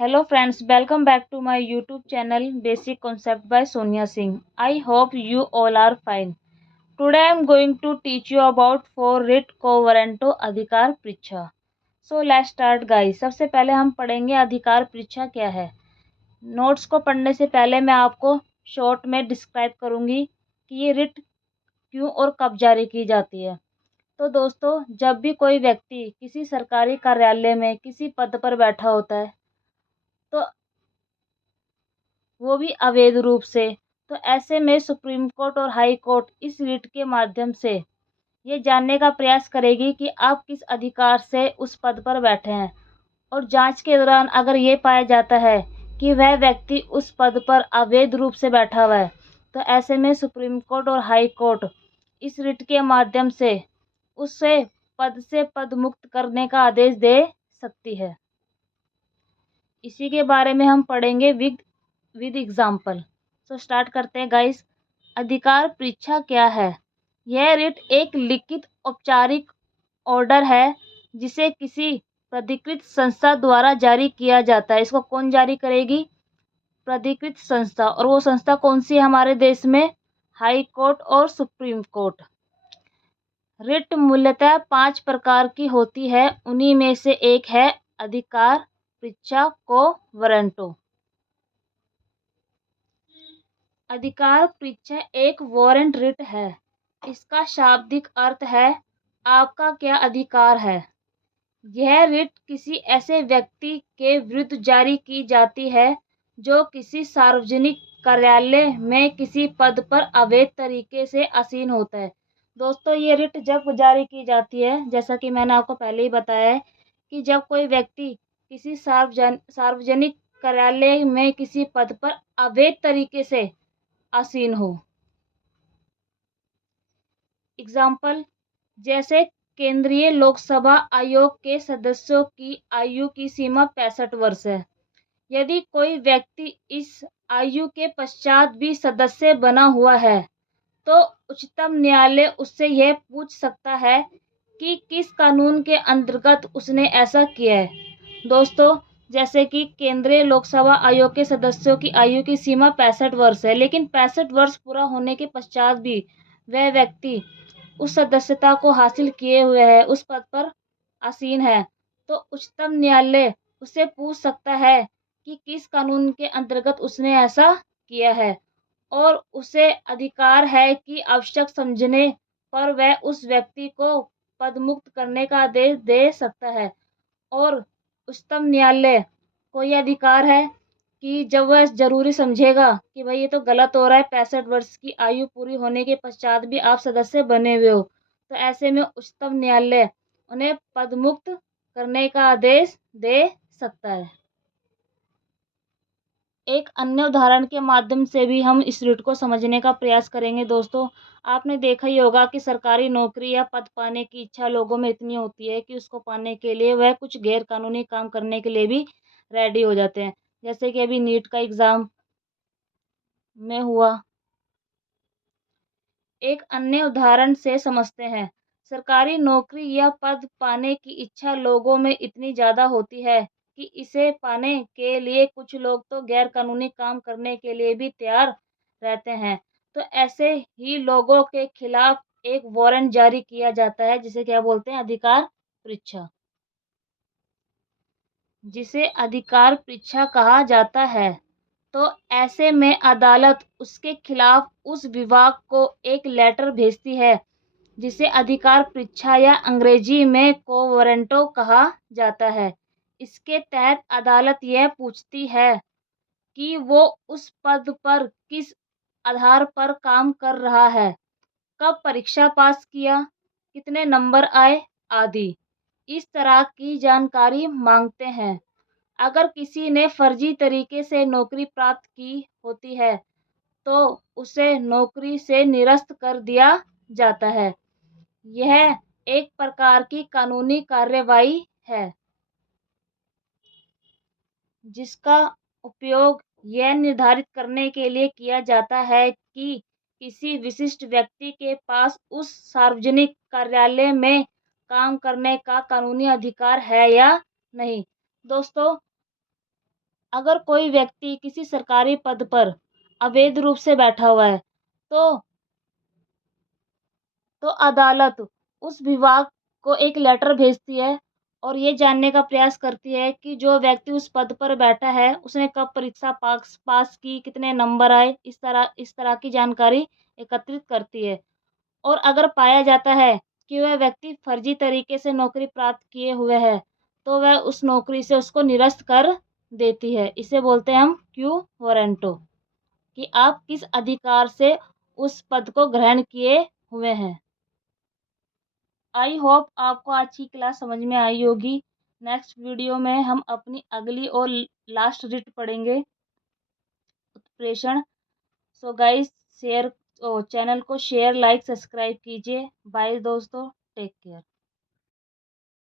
Hello friends, welcome back to my YouTube channel Basic Concept by Sonia Singh. I hope you all are fine. Today I am going to teach you about for writ quo warranto अधिकार परीक्षा. So let's start guys. सबसे पहले हम पढ़ेंगे अधिकार परीक्षा क्या है. नोट्स को पढ़ने से पहले मैं आपको शॉर्ट में डिस्क्राइब करूंगी कि ये रिट क्यों और कब जारी की जाती है. तो दोस्तों, जब भी कोई व्यक्ति किसी सरकारी कार्यालय में किसी पद पर बैठा होता है तो वो भी अवैध रूप से, तो ऐसे में सुप्रीम कोर्ट और हाई कोर्ट इस रिट के माध्यम से ये जानने का प्रयास करेगी कि आप किस अधिकार से उस पद पर बैठे हैं, और जांच के दौरान अगर ये पाया जाता है कि वह व्यक्ति उस पद पर अवैध रूप से बैठा हुआ है, तो ऐसे में सुप्रीम कोर्ट और हाई कोर्ट इस रिट के माध्यम से उससे पद से पद मुक्त करने का आदेश दे सकती है. इसी के बारे में हम पढ़ेंगे विद एग्जाम्पल. तो स्टार्ट करते हैं गाइस. अधिकार परीक्षा क्या है? यह रिट एक लिखित औपचारिक ऑर्डर है जिसे किसी प्राधिकृत संस्था द्वारा जारी किया जाता है. इसको कौन जारी करेगी? प्राधिकृत संस्था. और वो संस्था कौन सी है हमारे देश में? हाई कोर्ट और सुप्रीम कोर्ट. रिट मूलतः 5 प्रकार की होती है. उन्हीं में से एक है अधिकार परीक्षा को वारंटो. अधिकार परीक्षा एक वारंट रिट है. इसका शाब्दिक अर्थ है आपका क्या अधिकार है. यह रिट किसी ऐसे व्यक्ति के विरुद्ध जारी की जाती है जो किसी सार्वजनिक कार्यालय में किसी पद पर अवैध तरीके से आसीन होता है. दोस्तों, ये रिट जब जारी की जाती है, जैसा कि मैंने आपको पहले ही बताया है, कि जब कोई व्यक्ति किसी सार्वजनिक कार्यालय में किसी पद पर अवैध तरीके से आसीन हो. एग्जाम्पल, जैसे केंद्रीय लोकसभा आयोग के सदस्यों की आयु की सीमा 65 वर्ष है. यदि कोई व्यक्ति इस आयु के पश्चात भी सदस्य बना हुआ है तो उच्चतम न्यायालय उससे यह पूछ सकता है कि किस कानून के अंतर्गत उसने ऐसा किया है. दोस्तों, जैसे कि केंद्रीय लोकसभा आयोग के सदस्यों की आयु की सीमा 65 वर्ष है, लेकिन 65 वर्ष पूरा होने के पश्चात भी वह व्यक्ति उस सदस्यता को हासिल किए हुए है, उस पद पर आसीन है, तो उच्चतम न्यायालय उससे पूछ सकता है कि किस कानून के अंतर्गत उसने ऐसा किया है, और उसे अधिकार है कि आवश्यक समझने पर वह उस व्यक्ति को पदमुक्त करने का आदेश दे सकता है. और उच्चतम न्यायालय को यह अधिकार है कि जब वह ज़रूरी समझेगा कि भाई ये तो गलत हो रहा है, 65 वर्ष की आयु पूरी होने के पश्चात भी आप सदस्य बने हुए हो, तो ऐसे में उच्चतम न्यायालय उन्हें पदमुक्त करने का आदेश दे सकता है. एक अन्य उदाहरण के माध्यम से भी हम इस रिट को समझने का प्रयास करेंगे. दोस्तों, आपने देखा ही होगा कि सरकारी नौकरी या पद पाने की इच्छा लोगों में इतनी होती है कि उसको पाने के लिए वह कुछ गैर कानूनी काम करने के लिए भी रेडी हो जाते हैं. जैसे कि अभी नीट का एग्ज़ाम में हुआ. एक अन्य उदाहरण से समझते हैं. सरकारी नौकरी या पद पाने की इच्छा लोगों में इतनी ज़्यादा होती है कि इसे पाने के लिए कुछ लोग तो गैर कानूनी काम करने के लिए भी तैयार रहते हैं. तो ऐसे ही लोगों के खिलाफ एक वारंट जारी किया जाता है जिसे क्या बोलते हैं? अधिकार परीक्षा. जिसे अधिकार परीक्षा कहा जाता है. तो ऐसे में अदालत उसके खिलाफ उस विभाग को एक लेटर भेजती है जिसे अधिकार परीक्षा या अंग्रेजी में को वारंटो कहा जाता है. इसके तहत अदालत यह पूछती है कि वो उस पद पर किस आधार पर काम कर रहा है, कब परीक्षा पास किया, कितने नंबर आए आदि. इस तरह की जानकारी मांगते हैं. अगर किसी ने फर्जी तरीके से नौकरी प्राप्त की होती है तो उसे नौकरी से निरस्त कर दिया जाता है. यह एक प्रकार की कानूनी कार्रवाई है जिसका उपयोग यह निर्धारित करने के लिए किया जाता है कि किसी विशिष्ट व्यक्ति के पास उस सार्वजनिक कार्यालय में काम करने का कानूनी अधिकार है या नहीं. दोस्तों, अगर कोई व्यक्ति किसी सरकारी पद पर अवैध रूप से बैठा हुआ है तो अदालत उस विभाग को एक लेटर भेजती है और ये जानने का प्रयास करती है कि जो व्यक्ति उस पद पर बैठा है उसने कब परीक्षा पास पास की, कितने नंबर आए, इस तरह की जानकारी एकत्रित करती है। और अगर पाया जाता है कि वह व्यक्ति फर्जी तरीके से नौकरी प्राप्त किए हुए है तो वह उस नौकरी से उसको निरस्त कर देती है। इसे बोलते हैं हम क्यू वारंटो, कि आप किस अधिकार से उस पद को ग्रहण किए हुए हैं। आई होप आपको आज की क्लास समझ में आई होगी। नेक्स्ट वीडियो में हम अपनी अगली और लास्ट रिट पढ़ेंगे, उत्प्रेषण। सो गाइस, शेयर चैनल को शेयर, लाइक, सब्सक्राइब कीजिए। बाय दोस्तों, टेक केयर।